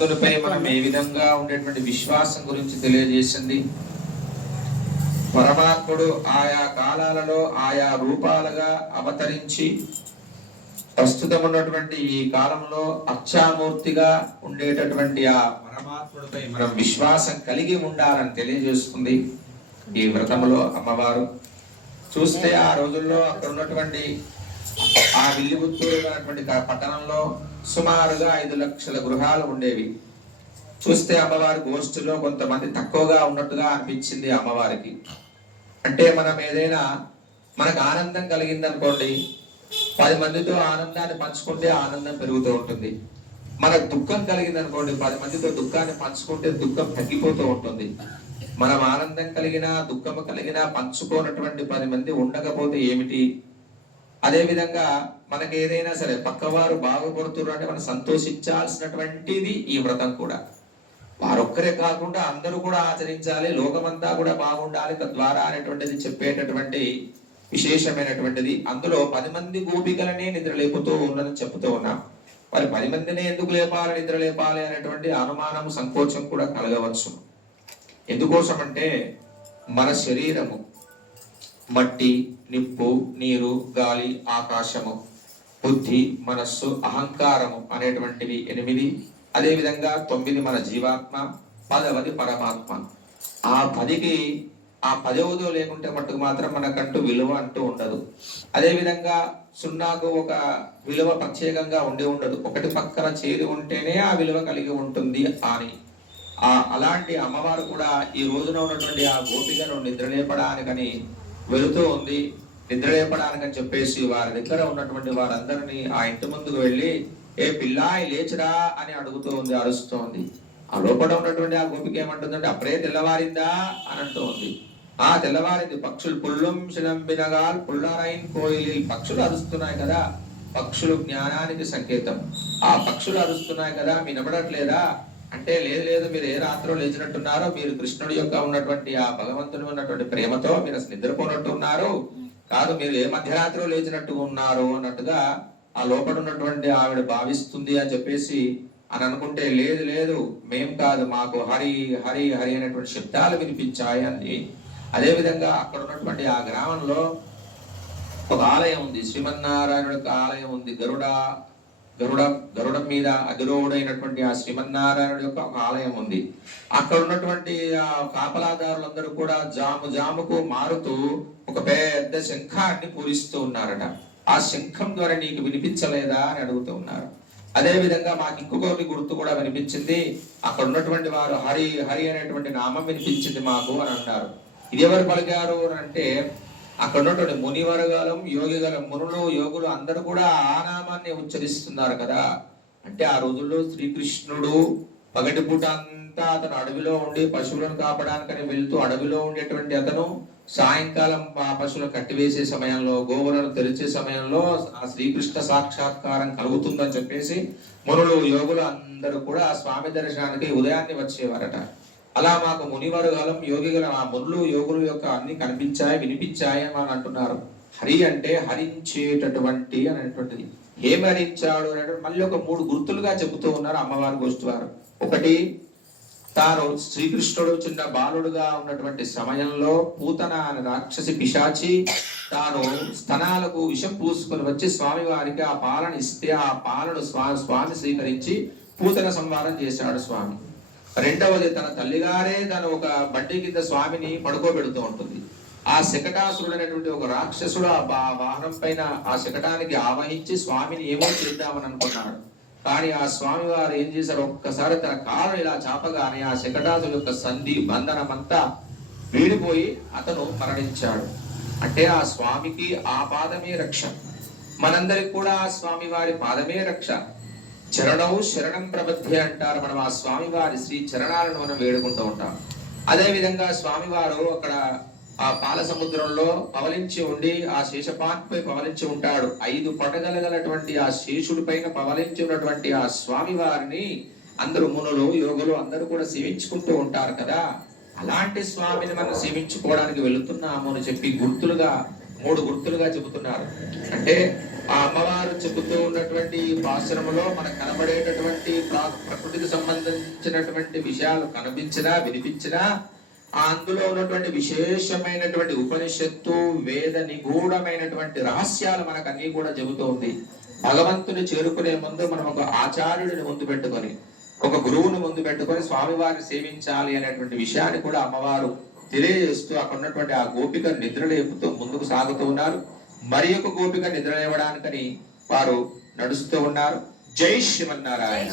భక్తులపై మనం ఏ విధంగా ఉండేటువంటి విశ్వాసం గురించి తెలియజేసింది. పరమాత్ముడు ఆయా కాలాలలో ఆయా రూపాలుగా అవతరించి ప్రస్తుతం ఉన్నటువంటి ఈ కాలంలో అక్షామూర్తిగా ఉండేటటువంటి ఆ పరమాత్ముడిపై మనం విశ్వాసం కలిగి ఉండాలని తెలియజేస్తుంది ఈ వ్రతములో అమ్మవారు. చూస్తే ఆ రోజుల్లో అక్కడ ఉన్నటువంటి ఆ విల్లిపుత్తూరు అనేటువంటి పట్టణంలో సుమారుగా 5 లక్షల గృహాలు ఉండేవి. చూస్తే అమ్మవారి గోష్ఠిలో కొంతమంది తక్కువగా ఉన్నట్టుగా అనిపించింది అమ్మవారికి. అంటే మనం ఏదైనా మనకు ఆనందం కలిగిందనుకోండి, 10 మందితో ఆనందాన్ని పంచుకుంటే ఆనందం పెరుగుతూ ఉంటుంది. మనకు దుఃఖం కలిగిందనుకోండి, 10 మందితో దుఃఖాన్ని పంచుకుంటే దుఃఖం తగ్గిపోతూ ఉంటుంది. మనం ఆనందం కలిగినా దుఃఖము కలిగినా పంచుకోనటువంటి 10 మంది ఉండకపోతే ఏమిటి? అదే విధంగా మనకి ఏదైనా సరే పక్కవారు బాగుపడుతున్నారు అంటే మనం సంతోషించాల్సినటువంటిది ఈ వ్రతం కూడా. వారొక్కరే కాకుండా అందరూ కూడా ఆచరించాలి, లోకమంతా కూడా బాగుండాలి తద్వారా అనేటువంటిది చెప్పేటటువంటి విశేషమైనటువంటిది. అందులో 10 మంది గోపికలనే నిద్ర లేపుతూ ఉందని చెప్తూ ఉన్నాం. మరి 10 మందినే ఎందుకు లేపాలి, నిద్ర లేపాలి అనేటువంటి అనుమానం సంకోచం కూడా కలగవచ్చు. ఎందుకోసం అంటే మన శరీరము మట్టి, నిప్పు, నీరు, గాలి, ఆకాశము, బుద్ధి, మనస్సు, అహంకారము అనేటువంటివి 8. అదే విధంగా 9 మన జీవాత్మ, 10వది పరమాత్మ. ఆ 10కి ఆ 10వదో లేకుంటే మట్టుకు మాత్రం మనకంటూ విలువ అంటూ ఉండదు. అదే విధంగా 0కు ఒక విలువ ప్రత్యేకంగా ఉండదు. ఒకటి పక్కన చేరి ఉంటేనే ఆ విలువ కలిగి ఉంటుంది అని. అలాంటి అమ్మవారు కూడా ఈ రోజున ఉన్నటువంటి ఆ గోపికను నిద్రలేపడానికని వెళుతూ ఉంది. నిద్రలేపడానికని చెప్పేసి వారి దగ్గర ఉన్నటువంటి వారందరినీ ఆ ఇంటి ముందుకు వెళ్ళి, ఏ పిల్లాయి లేచురా అని అడుగుతూ ఉంది, అరుస్తూ ఉంది. ఆ లోపల ఉన్నటువంటి ఆ గోపిక ఏమంటుందంటే, అప్పుడే తెల్లవారిందా అని అంటూ ఉంది. ఆ తెల్లవారింది. పక్షులు పుల్లం శిలంబినగాల్ పుల్లారైన్ కోయిలి, పక్షులు అరుస్తున్నాయి కదా, పక్షులు జ్ఞానానికి సంకేతం. ఆ పక్షులు అరుస్తున్నాయి కదా, మీ వినపడట్లేదా అంటే, లేదు మీరు ఏ రాత్రో లేచినట్టున్నారో, మీరు కృష్ణుడి యొక్క ఉన్నటువంటి ఆ భగవంతుని ఉన్నటువంటి ప్రేమతో మీరు అసలు నిద్రపోనట్టు ఉన్నారు, కాదు మీరు ఏ మధ్యరాత్రిలో లేచినట్టు ఉన్నారు అన్నట్టుగా ఆ లోపల ఉన్నటువంటి ఆవిడ భావిస్తుంది అని చెప్పేసి అని అనుకుంటే, లేదు మేం కాదు, మాకు హరి హరి హరి అనేటువంటి శబ్దాలు వినిపించాయి అంది. అదే విధంగా అక్కడ ఉన్నటువంటి ఆ గ్రామంలో ఒక ఆలయం ఉంది, శ్రీమన్నారాయణుడికి ఆలయం ఉంది. గరుడం మీద అధిరోహుడైనటువంటి ఆ శ్రీమన్నారాయణుడి యొక్క ఒక ఆలయం ఉంది. అక్కడ ఉన్నటువంటి ఆ కాపలాదారులందరూ కూడా జాముకు మారుతూ ఒక పెద్ద శంఖాన్ని పూరిస్తూ ఉన్నారట. ఆ శంఖం ద్వారా నీకు వినిపించలేదా అని అడుగుతూ ఉన్నారు. అదే విధంగా మాకు ఇంకొకటి గుర్తు కూడా వినిపించింది, అక్కడ ఉన్నటువంటి వారు హరి హరి అనేటువంటి నామం వినిపించింది మాకు అని అన్నారు. ఇది ఎవరు పలికారు అని అంటే, అక్కడ ఉన్నటువంటి మునివర్గాలం, యోగిగలం, మునులు, యోగులు అందరూ కూడా ఆ నామాన్ని ఉచ్చరిస్తున్నారు కదా. అంటే ఆ రోజుల్లో శ్రీకృష్ణుడు పగటిపూట అంతా అతను అడవిలో ఉండి పశువులను కాపడానికని వెళ్తూ అడవిలో ఉండేటువంటి అతను సాయంకాలం ఆ పశువులను కట్టివేసే సమయంలో, గోవులను తెరిచే సమయంలో ఆ శ్రీకృష్ణ సాక్షాత్కారం కలుగుతుందని చెప్పేసి మునులు, యోగులు అందరూ కూడా ఆ స్వామి దర్శనానికి ఉదయాన్నే వచ్చేవారట. అలా మాకు మునివర్గాలం, యోగిగలం, ఆ మునులు, యోగులు యొక్క అన్ని కనిపించాయి, వినిపించాయి అని అంటున్నారు. హరి అంటే హరించేటటువంటి అనేటువంటిది. ఏమి హరించాడు అనేటువంటి మళ్ళీ ఒక 3 గుర్తులుగా చెబుతూ ఉన్నారు అమ్మవారి గోష్ఠి వారు. ఒకటి, తాను శ్రీకృష్ణుడు చిన్న బాలుడుగా ఉన్నటువంటి సమయంలో పూతన అనే రాక్షసి పిశాచి తాను స్తనాలకు విషం పూసుకొని వచ్చి స్వామి వారికి ఆ పాలన ఇస్తే, ఆ పాలను స్వామి స్వీకరించి పూతన సంహారం చేశాడు స్వామి. రెండవది, తన తల్లిగారే తను ఒక బండి కింద స్వామిని పడుకోబెడుతూ ఉంటుంది. ఆ శకటాసురుడు అనేటువంటి ఒక రాక్షసుడు ఆ వాహనం పైన ఆ శకటానికి ఆవహించి స్వామిని ఏమో చేద్దామని అనుకున్నాడు. కానీ ఆ స్వామి వారు ఏం చేశారు, ఒక్కసారి తన కాలు ఇలా చాపగానే ఆ శకటాసుడు యొక్క సంధి బంధనం అంతా వీడిపోయి అతను మరణించాడు. అంటే ఆ స్వామికి ఆ పాదమే రక్ష, మనందరికి కూడా ఆ స్వామి వారి పాదమే రక్ష. చరణం శరణం ప్రబద్ధి అంటారు. మనం ఆ స్వామి వారి శ్రీ చరణాలను మనం వేడుకుంటూ ఉంటాం. అదే విధంగా స్వామివారు అక్కడ ఆ పాల సముద్రంలో పవలించి ఉండి ఆ శేషపాన్పై పవలించి ఉంటాడు. 5 పడగలగలటువంటి ఆ శేషుడి పైన పవలించి ఉన్నటువంటి ఆ స్వామి వారిని అందరూ మునులు, యోగులు అందరూ కూడా సేవించుకుంటూ ఉంటారు కదా. అలాంటి స్వామిని మనం సేవించుకోవడానికి వెళుతున్నాము అని చెప్పి గుర్తులుగా 3 గుర్తులుగా చెబుతున్నారు. అంటే ఆ అమ్మవారు చెబుతూ ఉన్నటువంటి పాశ్రమంలో మనకు కనబడేటటువంటి ప్రకృతికి సంబంధించి సంబంధించినటువంటి విషయాలు కనిపించినా వినిపించినా అందులో ఉన్నటువంటి విశేషమైనటువంటి ఉపనిషత్తు వేద నిగూఢమైనటువంటి రహస్యాలు మనకు అన్ని కూడా చెబుతూ ఉంది. భగవంతుని చేరుకునే ముందు మనం ఒక ఆచార్యుడిని ముందు పెట్టుకొని ఒక గురువును ముందు పెట్టుకొని స్వామివారిని సేవించాలి అనేటువంటి విషయాన్ని కూడా అమ్మవారు తెలియజేస్తూ అక్కడ ఉన్నటువంటి ఆ గోపిక నిద్రలేపుతూ ముందుకు సాగుతూ ఉన్నారు. మరి ఒక గోపిక నిద్రలేవడానికని వారు నడుస్తూ ఉన్నారు. జై శ్రీమన్నారాయణ.